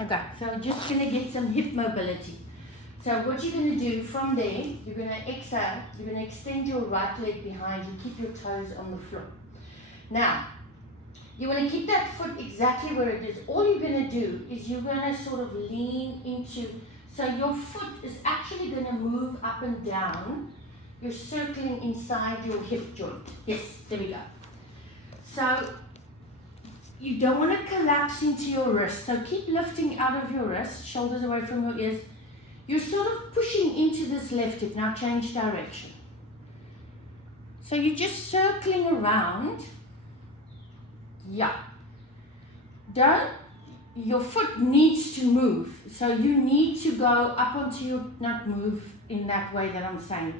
Okay, so we're just going to get some hip mobility. So what you're going to do from there, you're going to exhale, you're going to extend your right leg behind you, keep your toes on the floor. Now, you want to keep that foot exactly where it is. All you're going to do is you're going to sort of lean into, so your foot is actually going to move up and down. You're circling inside your hip joint. Yes, there we go. So, you don't want to collapse into your wrist. So keep lifting out of your wrist, shoulders away from your ears. You're sort of pushing into this left hip. Now change direction. So you're just circling around. Yeah. Your foot needs to move. So you need to go up onto your, not move in that way that I'm saying.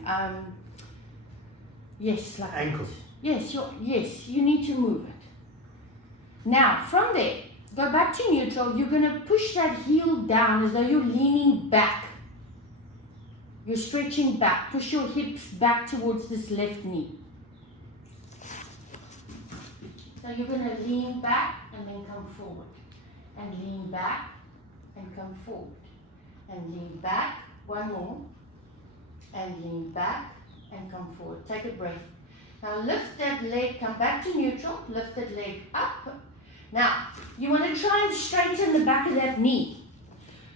Yes, like ankle. Yes, you need to move it. Now, from there, go back to neutral. You're going to push that heel down as though you're leaning back. You're stretching back. Push your hips back towards this left knee. So you're going to lean back and then come forward. And lean back and come forward. And lean back. One more. And lean back and come forward. Take a breath. Now lift that leg, come back to neutral. Lift that leg up. Now, you want to try and straighten the back of that knee.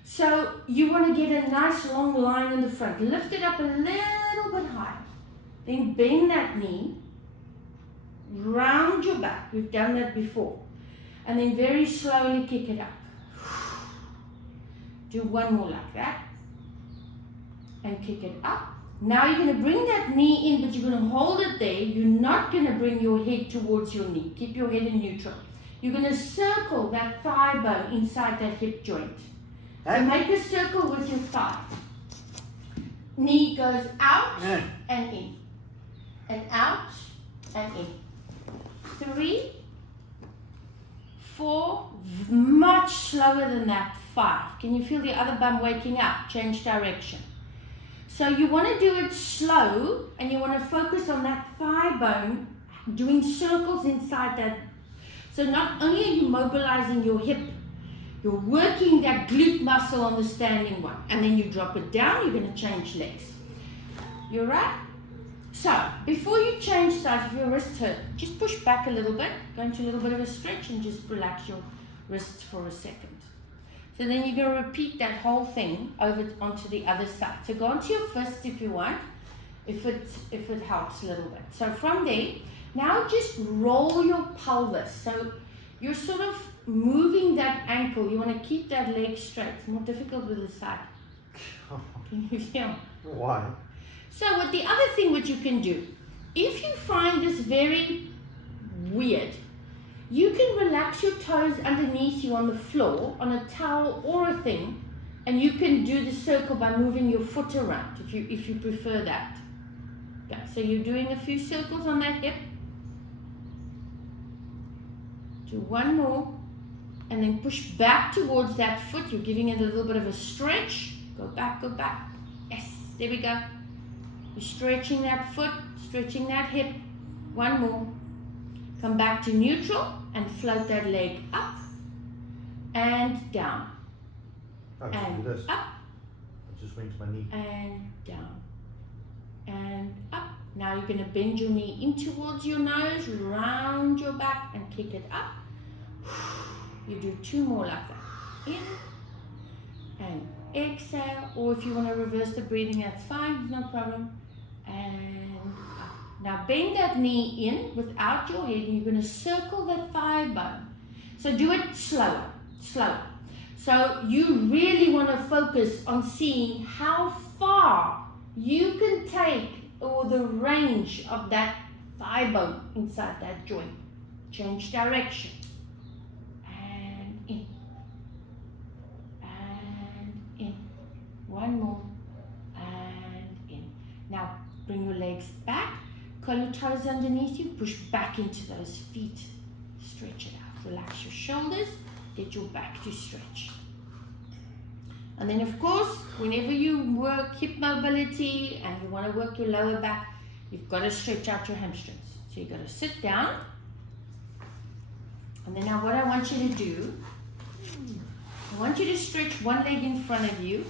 So you want to get a nice long line in the front. Lift it up a little bit higher. Then bend that knee. Round your back. We've done that before. And then very slowly kick it up. Do one more like that. And kick it up. Now you're going to bring that knee in, but you're going to hold it there. You're not going to bring your head towards your knee. Keep your head in neutral. You're going to circle that thigh bone inside that hip joint. So make a circle with your thigh. Knee goes out and in. And out and in. 3, 4, much slower than that. 5. Can you feel the other bum waking up? Change direction. So you want to do it slow and you want to focus on that thigh bone, doing circles inside that. So not only are you mobilizing your hip, you're working that glute muscle on the standing one. And then you drop it down, you're going to change legs. You're right? So, before you change sides, if your wrist hurt, just push back a little bit, go into a little bit of a stretch and just relax your wrists for a second. So then you're going to repeat that whole thing over onto the other side. So go onto your fist if you want, if it helps a little bit. So from there, now just roll your pelvis. So you're sort of moving that ankle. You want to keep that leg straight. It's more difficult with the side. Can you feel? Why? So what the other thing which you can do, if you find this very weird, you can relax your toes underneath you on the floor, on a towel or a thing, and you can do the circle by moving your foot around if you prefer that. Okay, so you're doing a few circles on that hip. Do one more, and then push back towards that foot. You're giving it a little bit of a stretch. Go back, go back. Yes, there we go. You're stretching that foot, stretching that hip. One more. Come back to neutral and float that leg up and down. I can and do this. Up I just went to my knee. and down and up. Now you're going to bend your knee in towards your nose, round your back and kick it up. You do 2 more like that. In and exhale, or if you want to reverse the breathing, that's fine, no problem. And up. Now bend that knee in without your head, and you're going to circle the thigh bone. So do it slower, slower. So you really want to focus on seeing how far you can take, or the range of that thigh bone inside that joint. Change direction. And in. And in. One more. And in. Now bring your legs back. Curl your toes underneath you. Push back into those feet. Stretch it out. Relax your shoulders. Get your back to stretch. And then of course, whenever you work hip mobility and you want to work your lower back, you've got to stretch out your hamstrings. So you've got to sit down. And then now what I want you to do, I want you to stretch one leg in front of you,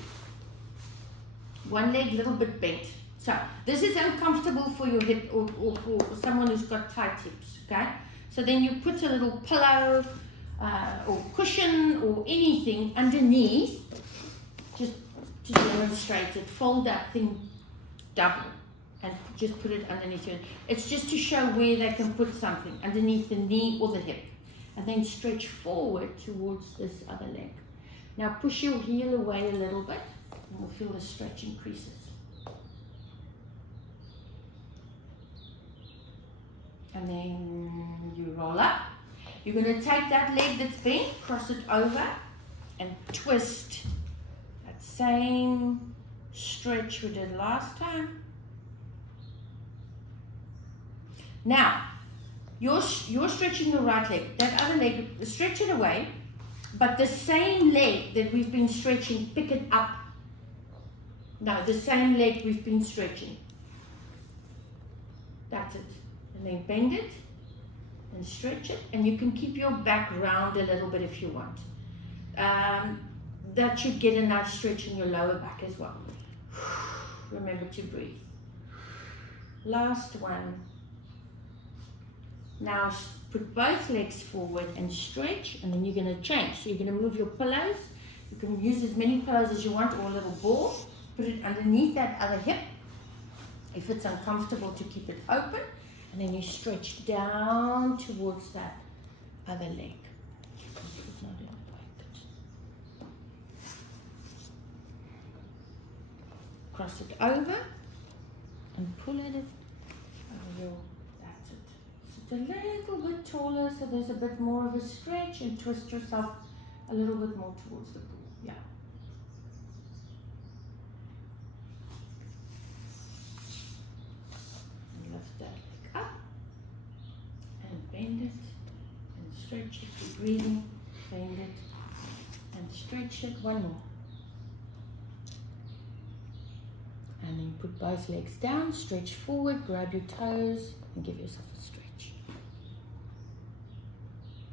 one leg a little bit bent. So this is uncomfortable for your hip or for someone who's got tight hips, okay? So then you put a little pillow or cushion or anything underneath, just to demonstrate it. Fold that thing double and just put it underneath you. It's just to show where they can put something underneath the knee or the hip. And then stretch forward towards this other leg. Now push your heel away a little bit and we'll feel the stretch increases. And then you roll up. You're going to take that leg that's bent, cross it over and twist. That same stretch we did last time. Now, you're stretching your right leg. That other leg, stretch it away, but the same leg that we've been stretching, pick it up. No, the same leg we've been stretching. That's it. And then bend it and stretch it. And you can keep your back round a little bit if you want. That should get a nice stretch in your lower back as well. Remember to breathe. Last one. Now put both legs forward and stretch, and then you're going to change. So you're going to move your pillows. You can use as many pillows as you want, or a little ball. Put it underneath that other hip if it's uncomfortable to keep it open. And then you stretch down towards that other leg. It's not in the blanket. Cross it over and pull it over your. That's it. Sit a little bit taller so there's a bit more of a stretch, and twist yourself a little bit more towards the pool. Yeah. Lift that leg up and bend it and stretch it. Keep breathing, bend it and stretch it. One more. And then put both legs down, stretch forward, grab your toes and give yourself a stretch.